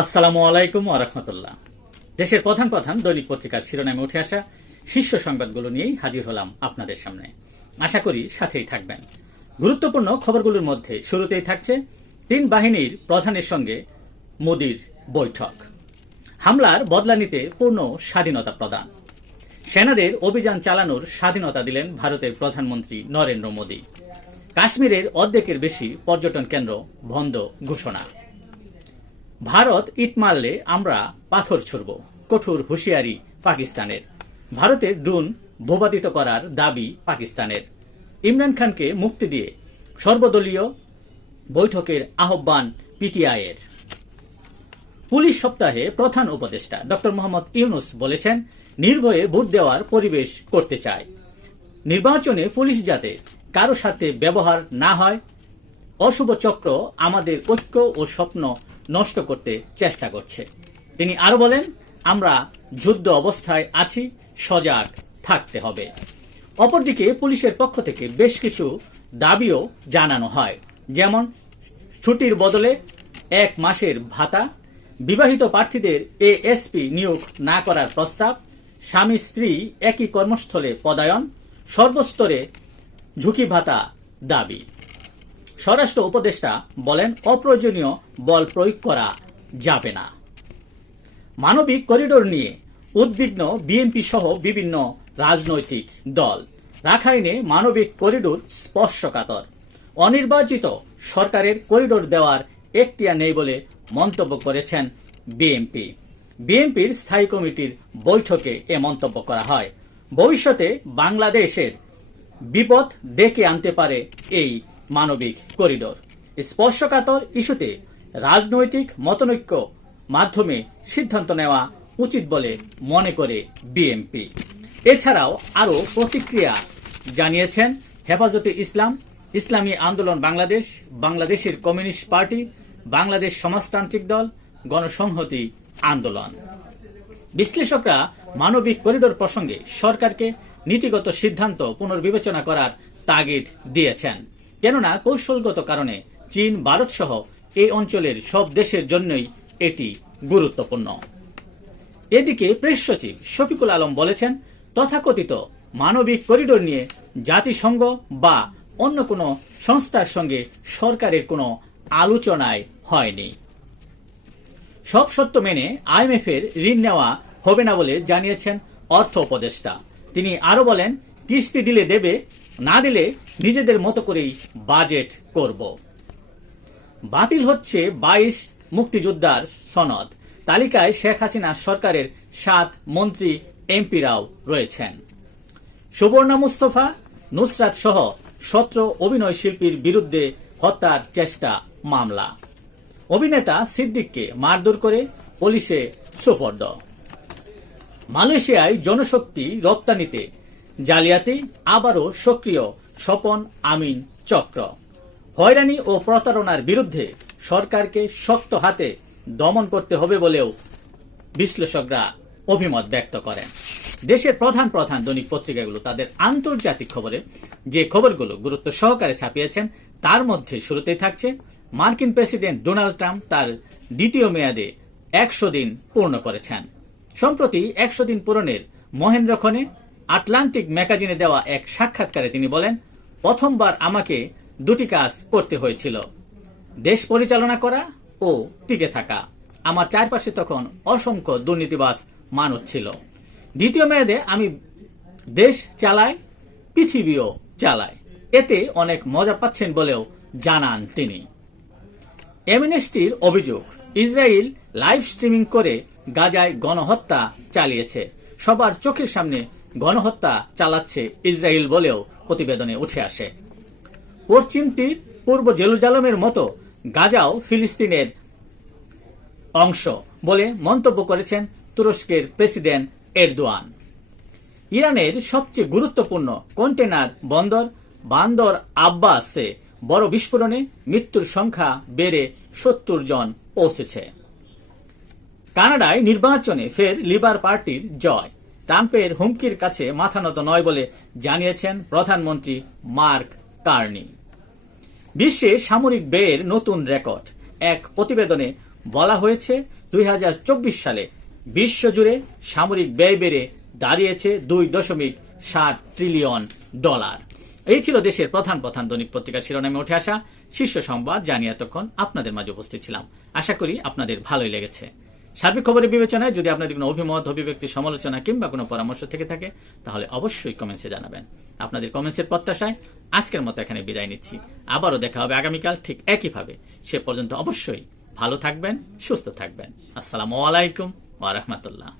আসসালামু আলাইকুম ওয়া রাহমাতুল্লাহ। দেশের প্রধান প্রধান দৈনিক পত্রিকার শিরোনামে উঠে আসা শীর্ষ সংবাদগুলো নিয়েই হাজির হলাম আপনাদের সামনে। আশা করি সাথেই থাকবেন। গুরুত্বপূর্ণ খবরগুলোর মধ্যে শুরুতেই থাকছে তিন বাহিনীর প্রধানের সঙ্গে মোদির বৈঠক। হামলার বদলা নিতে পূর্ণ স্বাধীনতা প্রদান। সেনাদের অভিযান চালানোর স্বাধীনতা দিলেন ভারতের প্রধানমন্ত্রী নরেন্দ্র মোদী। কাশ্মীরের অর্ধেকের বেশি পর্যটন কেন্দ্র বন্ধ ঘোষণা। ভারত ইট মারলে আমরা পাথর ছুড়ব, কঠোর হুঁশিয়ারি পাকিস্তানের। ভারতের ড্রোন ভূপাতিত করার দাবি পাকিস্তানের। ইমরান খানকে মুক্তি দিয়ে সর্বদলীয় বৈঠকের আহ্বান পিটিআইয়ের। পুলিশ সপ্তাহে প্রধান উপদেষ্টা ডক্টর মোহাম্মদ ইউনুস বলেছেন, নির্ভয়ে ভোট দেওয়ার পরিবেশ করতে চায়। নির্বাচনে পুলিশ যাতে কারো সাথে ব্যবহার না হয়, অশুভ চক্র আমাদের ঐক্য ও স্বপ্ন নষ্ট করতে চেষ্টা করছে। তিনি আরো বলেন, আমরা যুদ্ধ অবস্থায় আছি, সজাগ থাকতে হবে। অপরদিকে পুলিশের পক্ষ থেকে বেশ কিছু দাবিও জানানো হয়, যেমন ছুটির বদলে 1 মাসের ভাতা, বিবাহিত প্রার্থীদের এএসপি নিয়োগ না করার প্রস্তাব, স্বামী স্ত্রী একই কর্মস্থলে পদায়ন, সর্বস্তরে ঝুঁকি ভাতা দাবি। স্বরাষ্ট্র উপদেষ্টা বলেন, অপ্রয়োজনীয় বল প্রয়োগ করা যাবে না। মানবিক করিডোর নিয়ে উদ্বিগ্ন বিএনপি সহ বিভিন্ন রাজনৈতিক দল। রাখাইনে মানবিক করিডোর স্পর্শকাতর। অনির্বাচিত সরকারের করিডোর দেওয়ার এখতিয়ার নেই বলে মন্তব্য করেছেন বিএনপি। বিএনপির স্থায়ী কমিটির বৈঠকে এ মন্তব্য করা হয়। ভবিষ্যতে বাংলাদেশের বিপদ ডেকে আনতে পারে এই মানবিক করিডোর। স্পর্শকাতর ইস্যুতে রাজনৈতিক মতনৈক্য মাধ্যমে সিদ্ধান্ত নেওয়া উচিত বলে মনে করে বিএনপি। এছাড়াও আরও প্রতিক্রিয়া জানিয়েছেন হেফাজতে ইসলাম, ইসলামী আন্দোলন বাংলাদেশ, বাংলাদেশের কমিউনিস্ট পার্টি, বাংলাদেশ সমাজতান্ত্রিক দল, গণসংহতি আন্দোলন। বিশ্লেষকরা মানবিক করিডোর প্রসঙ্গে সরকারকে নীতিগত সিদ্ধান্ত পুনর্বিবেচনা করার তাগিদ দিয়েছেন, কেননা কৌশলগত কারণে চীন, ভারত সহ এই অঞ্চলের সব দেশের জন্যই এটি গুরুত্বপূর্ণ। এদিকে প্রেস সচিব শফিকুল আলম বলেছেন, তথাকথিত মানবিক করিডোর নিয়ে জাতিসংঘ বা অন্য কোনো সংস্থার সঙ্গে সরকারের কোনো আলোচনায় হয়নি। সব সত্য মেনে আইএমএফ এর ঋণ নেওয়া হবে না বলে জানিয়েছেন অর্থ উপদেষ্টা। তিনি আরো বলেন, কিস্তি দিলে দেবে, না দিলে নিজেদের মতো করেই বাজেট করব। বাতিল হচ্ছে 22 মুক্তিযোদ্ধার সনদ। তালিকায় শেখ হাসিনা সরকারের 7 মন্ত্রী এমপিরাও রয়েছেন। সুবর্ণা মুস্তফা, নুসরাত সহ 17 অভিনয় শিল্পীর বিরুদ্ধে হত্যার চেষ্টা মামলা। অভিনেতা সিদ্দিককে মারধর করে পুলিশে সোপর্দ। মালয়েশিয়ায় জনশক্তি রপ্তানিতে জালিয়াতি, আবারও সক্রিয় স্বপন আমিন চক্র। হয়রানি ও প্রতারণার বিরুদ্ধে সরকারকে শক্ত হাতে দমন করতে হবে বলেও বিশ্লেষকরা অভিমত ব্যক্ত করেন। দেশের প্রধান প্রধান দৈনিক পত্রিকাগুলো তাদের আন্তর্জাতিক খবরে যে খবরগুলো গুরুত্ব সহকারে ছাপিয়েছেন, তার মধ্যে শুরুতেই থাকছে মার্কিন প্রেসিডেন্ট ডোনাল্ড ট্রাম্প তার দ্বিতীয় মেয়াদে 100 দিন পূর্ণ করেছেন। সম্প্রতি 100 দিন পূরণের মহেন্দ্রক্ষণে আটলান্টিক ম্যাগাজিনে দেওয়া এক সাক্ষাৎকারে তিনি বলেন, প্রথমবার আমাকে 2টি কাজ করতে হয়েছিল, দেশ পরিচালনা করা ও টিকে থাকা। আমার চারপাশে তখন অসংখ্য দুর্নীতিবাজ মানুষ ছিল। দ্বিতীয় মেয়াদে আমি দেশ চালাই, পৃথিবীও চালাই। এতে অনেক মজা পাচ্ছেন বলেও জানান তিনি। অ্যামনেস্টির অভিযোগ, ইসরায়েল লাইভ স্ট্রিমিং করে গাজায় গণহত্যা চালিয়েছে। সবার চোখের সামনে গণহত্যা চালাচ্ছে ইসরায়েল বলেও প্রতিবেদনে উঠে আসে। পশ্চিম তীর, পূর্ব জেরুজালেমের মতো গাজাও ফিলিস্তিনের অংশ বলে মন্তব্য করেছেন তুরস্কের প্রেসিডেন্ট এরদোয়ান। ইরানের সবচেয়ে গুরুত্বপূর্ণ কন্টেনার বন্দর বান্দর আব্বাসে বড় বিস্ফোরণে মৃত্যুর সংখ্যা বেড়ে 70 জন পৌঁছেছে। কানাডায় নির্বাচনে ফের লিবার পার্টির জয়। ট্রাম্পের হুমকির কাছে মাথা নত নয় বলে জানিয়েছেন প্রধানমন্ত্রী মার্ক কার্নি। বিশ্বে সামরিক ব্যয়ের নতুন রেকর্ড। এক প্রতিবেদনে বলা হয়েছে 2024 সালে বিশ্বজুড়ে সামরিক ব্যয় বেড়ে দাঁড়িয়েছে $2.7 ট্রিলিয়ন। এই ছিল দেশের প্রধান প্রধান দৈনিক পত্রিকার শিরোনামে উঠে আসা শীর্ষ সংবাদ, জানিয়ে এতক্ষণ আপনাদের মাঝে উপস্থিত ছিলাম। আশা করি আপনাদের ভালোই লেগেছে। সার্বিক খবরের বিবেচনায় যদি আপনাদের কোনো অভিমত, অভিব্যক্তি, সমালোচনা কিংবা কোনো পরামর্শ থেকে থাকে তাহলে অবশ্যই কমেন্টসে জানাবেন। আপনাদের কমেন্টসের প্রত্যাশায় আজকের মতো এখানে বিদায় নিচ্ছি। আবারও দেখা হবে আগামীকাল ঠিক একইভাবে। সে পর্যন্ত অবশ্যই ভালো থাকবেন, সুস্থ থাকবেন। আসসালামু আলাইকুম ওয়া রাহমাতুল্লাহ।